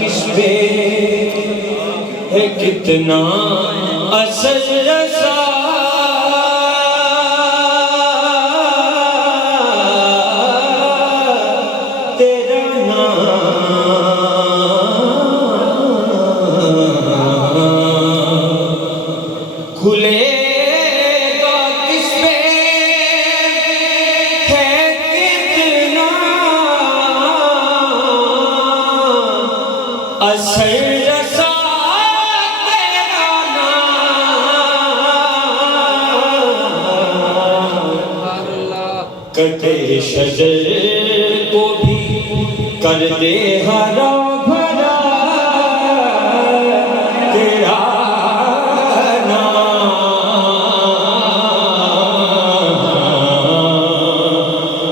किस पे है कितना असर रसा तेरा नाम खुलेगा किस पे है कितना असर रसा तेरा नाम कटे शजर को भी कर दे हरा